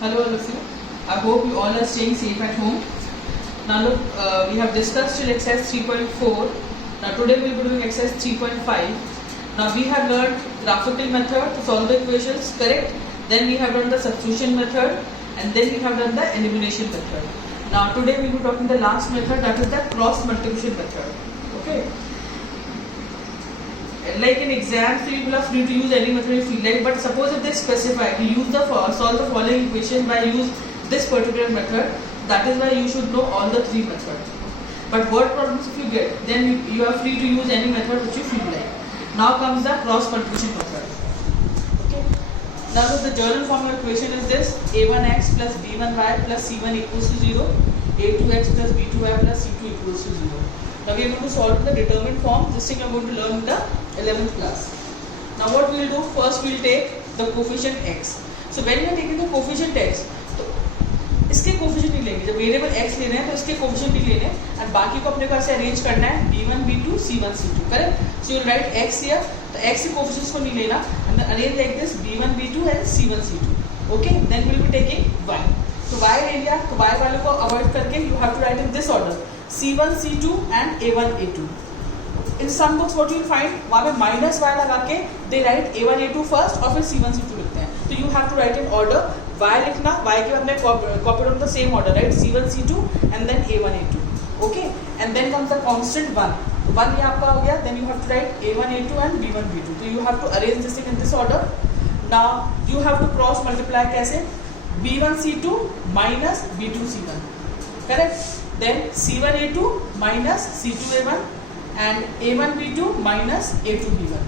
Hello all of you. I hope you all are staying safe at home. Now look, we have discussed till exercise 3.4. Now today we will be doing exercise 3.5. Now we have learned graphical method to solve the equations, correct? Then we have done the substitution method, and then we have done the elimination method. Now today we will be talking the last method, that is the cross multiplication method. Okay. Like in exams, so you are free to use any method you feel like. But suppose if they specify to use solve the following equation by use this particular method, that is why you should know all the three methods. But word problems if you get, then you are free to use any method which you feel like. Now comes the cross multiplication method. Okay. Now the journal form of equation is this: a1x plus b1y plus c1 equals to 0, a2x plus b2y plus c2 equals to 0. Now we are going to solve the determined form. This thing I am going to learn in the 11th class. Now what we will do, first we will take the coefficient x. So when we are taking the coefficient x, तो इसके coefficient नहीं लेंगे. जब variable x ले रहे हैं तो इसके कोफिशिएंट नहीं लेने हैं और बाकी को अपने को ऐसे अरेंज करना है b1 b2 c1 c2, correct. So you write x here, तो x के कोफिशिएंट्स को नहीं लेना and arrange like this b1 b2 and c1 c2. Okay, then we will be taking y. तो y ले लिया, तो y वाले को अवॉइड करके you have to write in this order c1 c2 and a1 a2. In some books what you will find, वहाँ पे minus y लगा के they write a1 a2 first और फिर c1 c2 लिखते हैं. तो you have to write in order. y लिखना, y के बाद में copy on the same order, right? c1 c2 and then a1 a2. Okay, and then comes the constant 1. 1 ये आपका हो गया. Then you have to write a1 a2 and b1 b2. So you have to arrange this thing in this order. Now you have to cross multiply कैसे? b1 c2 minus b2 c1, correct? Then c1 a2 minus c2 a1 and a1 b2 minus a2 b1.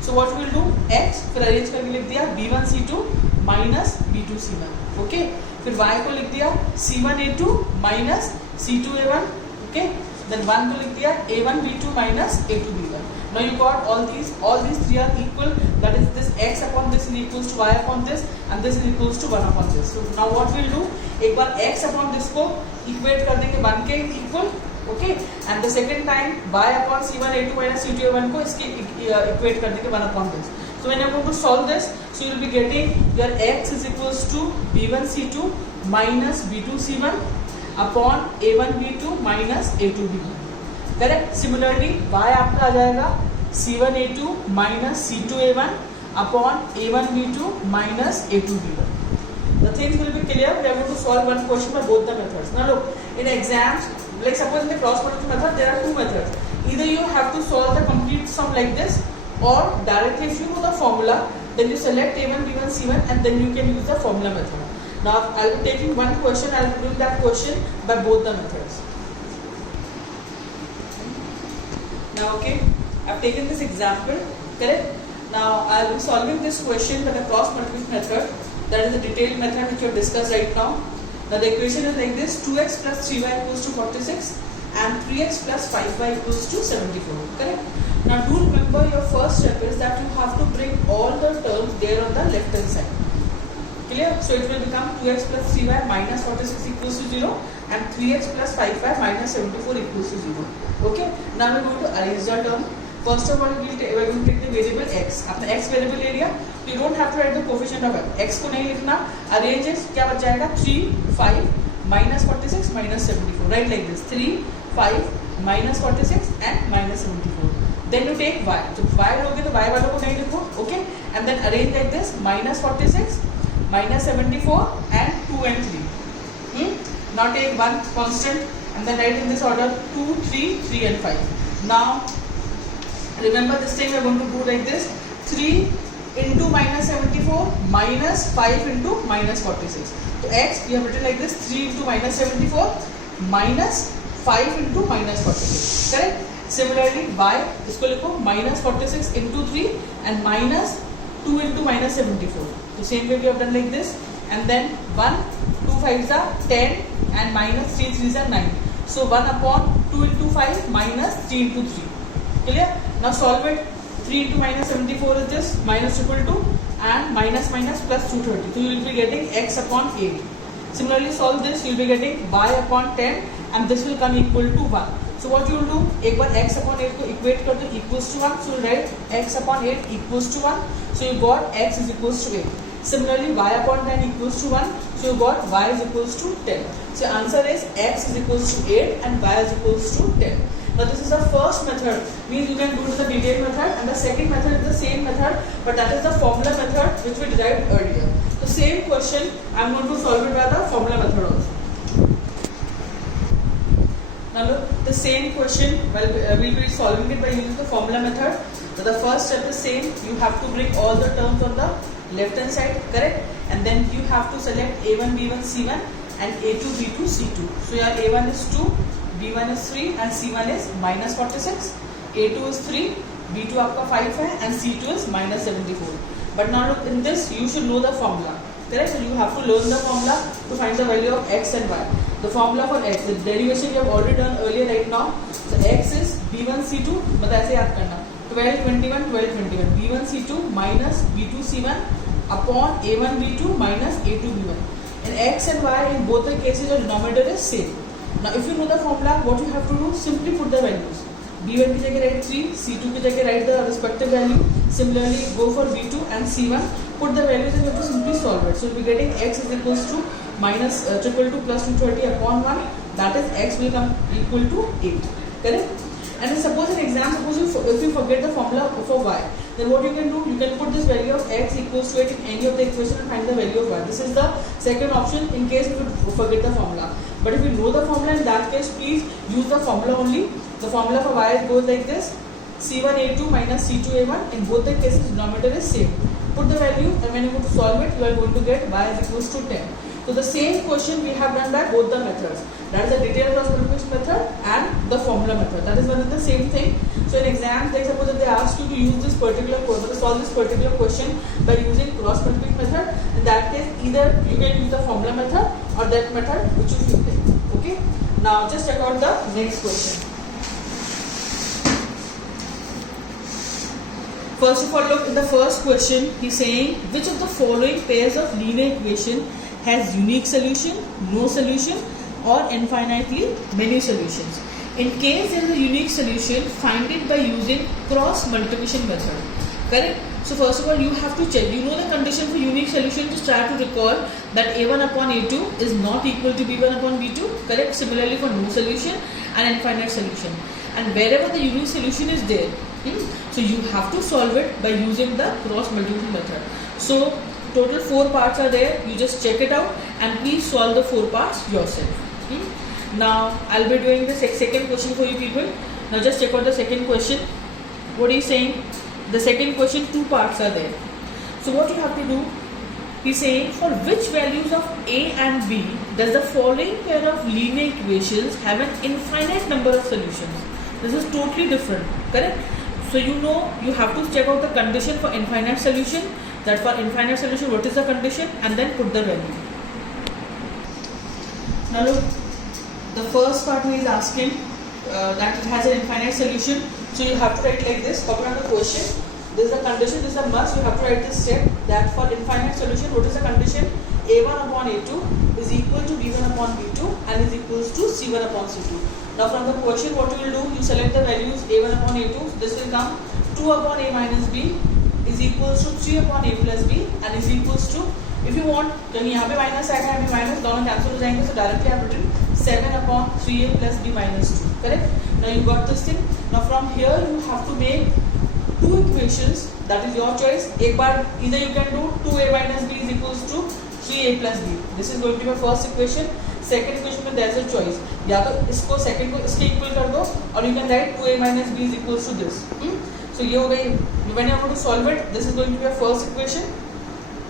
So what we will do, x फिर arrange करके लिख दिया b1 c2 minus b2 c1. Okay, फिर y को लिख दिया c1 a2 minus c2 a1. Okay, then 1 को लिख दिया a1 b2 minus a2 b1. Now you got all these three are equal, that is this x upon this is equals to y upon this and this is equals to 1 upon this. So now what we will do, एक बार x upon this को equate कर देंगे 1 के equal. Okay, and the second time y upon c1 a2 minus c2 a1 को इसके equate कर देंगे 1 upon this. So when I am going to solve this, so you will be getting your x is equals to b1 c2 minus b2 c1 upon a1 b2 minus a2 b1, correct. Similarly y आपका आ जाएगा c1 a2 minus c2 a1 upon a1 b2 minus a2 b1. The things will be clear. We are going to solve one question by both the methods. Now look, in exams, like suppose in the cross multiplication method there are two methods. Either you have to solve the complete sum like this, or directly if you know the formula, then you select a1 b1 c1 and then you can use the formula method. Now I will be taking one question, I will be doing that question by both the methods. Now okay, I have taken this example, correct. Now I will be solving this question by the cross multiplication method, that is the detailed method which we have discussed right now. Now the equation is like this: 2x plus 3y equals to 46 and 3x plus 5y equals to 74, correct. Now do remember, your first step is that you have to bring all the terms there on the left hand side. Clear? So it will become 2x plus 3y minus 46 equals to 0 and 3x plus 5y minus 74 equals to 0. Okay. Now we are going to arrange the term. First of all, we are going to take the variable x. अपना x variable area, you don't have to write the coefficient of x को नहीं लिखना. Arrange it, क्या बच जाएगा? 3, 5, minus 46, minus 74. Right like this: 3, 5, minus 46 and minus 74. Then you take y. जब y लोगे तो y वालों को नहीं लिखो. Okay, and then arrange like this: minus 46, minus 74 and 2 and 3. Now take one constant and then write in this order 2, 3, 3 and 5. Now remember this thing we are going to do like this: 3 into minus 74 minus 5 into minus 46. So x we have written like this: 3 into minus 74 minus 5 into minus 46, correct. Similarly y, इसको लिखो minus 46 into 3 and minus 2 into minus 74. So same way we have done like this, and then 1, 2 5s are 10 and minus 3 3s are 9. So 1 upon 2 into 5 minus 3 into 3. Clear? Now solve it. 3 into minus 74 is this, minus 222 and minus minus plus 230. So you will be getting x upon 8. Similarly solve this, you will be getting y upon 10 and this will come equal to 1. So what you will do, एक बार x upon 8 को equate कर दो equals to 1. So you write x upon 8 equals to 1. So you got x is equals to 8. Similarly, y upon 10 equals to 1. So you got y is equals to 10. So answer is x is equals to 8 and y is equals to 10. Now this is the first method, means you can do the detailed method, and the second method is the same method, but that is the formula method which we derived earlier. The same question I am going to solve it by the formula method also. Now look, the same question, well, we will be solving it by using the formula method. So the first step is same, you have to bring all the terms on the left hand side, correct? And then you have to select A1, B1, C1 and A2, B2, C2. So your A1 is 2, B1 is 3 and C1 is minus 46, A2 is 3, B2 आपका 5 है and C2 is minus 74. But now look, in this you should know the formula, correct? So you have to learn the formula to find the value of x and y. The formula for x, the derivation we have already done earlier right now. So x is B1 C2, मतलब ऐसे याद करना 12 21 12 21 B1 C2 minus B2 C1 upon A1 B2 minus A2 B1. In x and y, in both the cases the denominator is same. Now if you know the formula, what you have to do, simply put the values. B1 की जगह write 3, C2 की जगह write the respective value. Similarly, go for B2 and C1, put the values and you have to simply solve it. So you'll be getting x is equals to minus triple to plus 230 upon 1. That is x will come equal to 8. Correct? And then suppose in exam, if you forget the formula for y, then what you can do, you can put this value of x equals to 8 in any of the equation and find the value of y. This is the second option in case you forget the formula. But if you know the formula, in that case, please use the formula only. The formula for y goes like this: C1A2 minus C2A1. In both the cases, denominator is same. Put the value, and when you go to solve it, you are going to get y is equals to 10. So the same question we have done by both the methods. That is the detailed cross multiplication method and the formula method. That is one of the same thing. So in exams, like suppose if they ask you to use this particular to solve this particular question by using cross multiplication method, in that case either you can use the formula method or that method which you feel like. Okay. Now just check out the next question. First of all, look in the first question. He's saying which of the following pairs of linear equation has unique solution, no solution, or infinitely many solutions. In case there is a unique solution, find it by using cross multiplication method. Correct? So first of all, you have to check. You know the condition for unique solution. Just try to recall that A1 upon A2 is not equal to B1 upon B2. Correct? Similarly for no solution and infinite solution. And wherever the unique solution is there, so you have to solve it by using the cross multiplication method. So total 4 parts are there. You just check it out and please solve the 4 parts yourself. Now I'll be doing the second question for you people. Now just check out the second question. What is saying? The second question, 2 parts are there. So what you have to do, he's saying for which values of A and B does the following pair of linear equations have an infinite number of solutions? This is totally different, correct? So you know you have to check out the condition for infinite solution. That for infinite solution, what is the condition, and then put the value. Now look, the first part he is asking that it has an infinite solution. So you have to write like this. Copy on the question. This is the condition. This is a must. You have to write this step. That for infinite solution, what is the condition? A1 upon A2 is equal to B1 upon B2 and is equals to C1 upon C2. Now from the question, what you will do? You select the values A1 upon A2. This will come 2 upon A minus B is equals to 3 upon A plus B and is equals to, if you want, then यहाँ पे minus आएगा, यहाँ पे minus दोनों cancel हो जाएंगे, so directly I have written 7 upon 3A plus B minus 2. Correct? Now you got this thing. Now from here you have to make 2 equations. That is your choice. एक बार either you can do 2A minus B is equals to 3A plus B. This is going to be my first equation. Second equation में there is a choice. या तो इसको second को इसके equal कर दो, or you can write 2A minus B is equals to this. So ये हो गई. When you are going to solve it, this is going to be your first equation.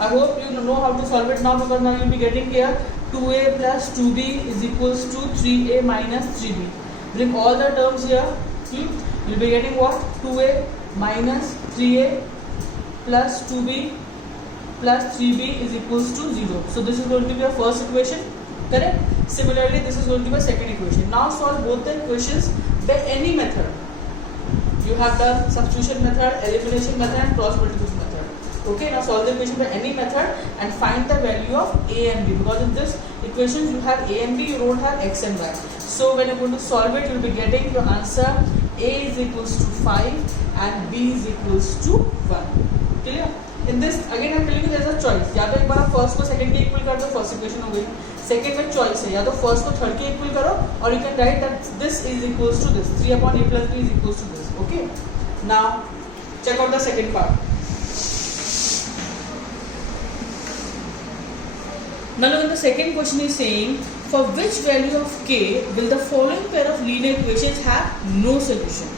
I hope you know how to solve it now, because now you will be getting here 2A plus 2B is equals to 3A minus 3B. Bring all the terms here. You will be getting what? 2A minus 3A plus 2B plus 3B is equals to 0. So this is going to be your first equation. Correct? Similarly, this is going to be a second equation. Now solve both the equations by any method. You have the substitution method, elimination method and cross multiplication method. Okay, now solve the equation by any method and find the value of A and B. Because in this equation you have A and B, you don't have X and Y. So when you're going to solve it, you will be getting your answer A is equals to 5 and B is equals to 1. Clear? In this again I'm telling you there is a choice. या तो एक बार आप first को second के equal कर दो, first equation हो गई. सेकंड में चॉइस है, या तो फर्स्ट को थर्ड के इक्वल करो और you can write that this is equals to this, 3 upon a plus b is equals to this. Okay, now check out the second part. Now look at the second question is saying for which value of k will the following pair of linear equations have no solution.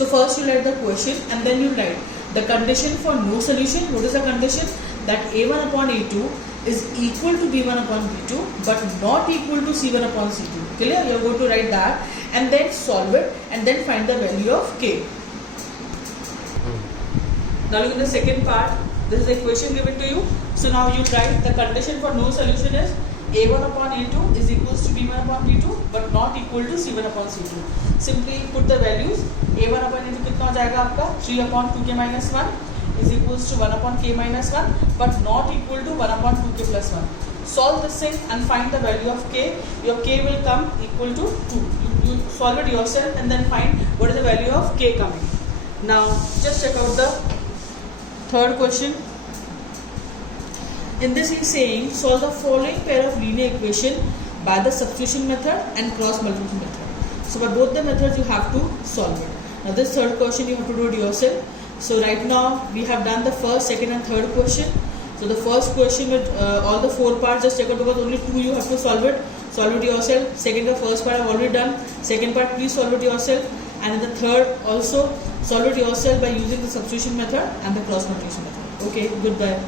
So first you write the question and then you write the condition for no solution. What is the condition? That a1 upon a2 is equal to b1 upon b2 but not equal to c1 upon c2. Clear? You are going to write that and then solve it and then find the value of k. Now look at the second part. This is the equation given to you. So now you write the condition for no solution is a1 upon a2 is equals to b1 upon b2 but not equal to c1 upon c2. Simply put the values. a1 upon a2 कितना हो जाएगा आपका 3 upon 2k minus 1 is equals to 1 upon k minus 1 but not equal to 1 upon 2k plus 1. Solve this thing and find the value of k. Your k will come equal to 2. You solve it yourself and then find what is the value of k coming. Now just check out the third question. In this he is saying solve the following pair of linear equation by the substitution method and cross multiplication method. So by both the methods you have to solve it. Now this third question you have to do it yourself. So right now we have done the first, second and third question. So the first question with all the 4 parts just check out because only 2 you have to solve it. Solve it yourself. Second, the first part I have already done. Second part please solve it yourself. And in the third also solve it yourself by using the substitution method and the cross multiplication method. Okay, goodbye.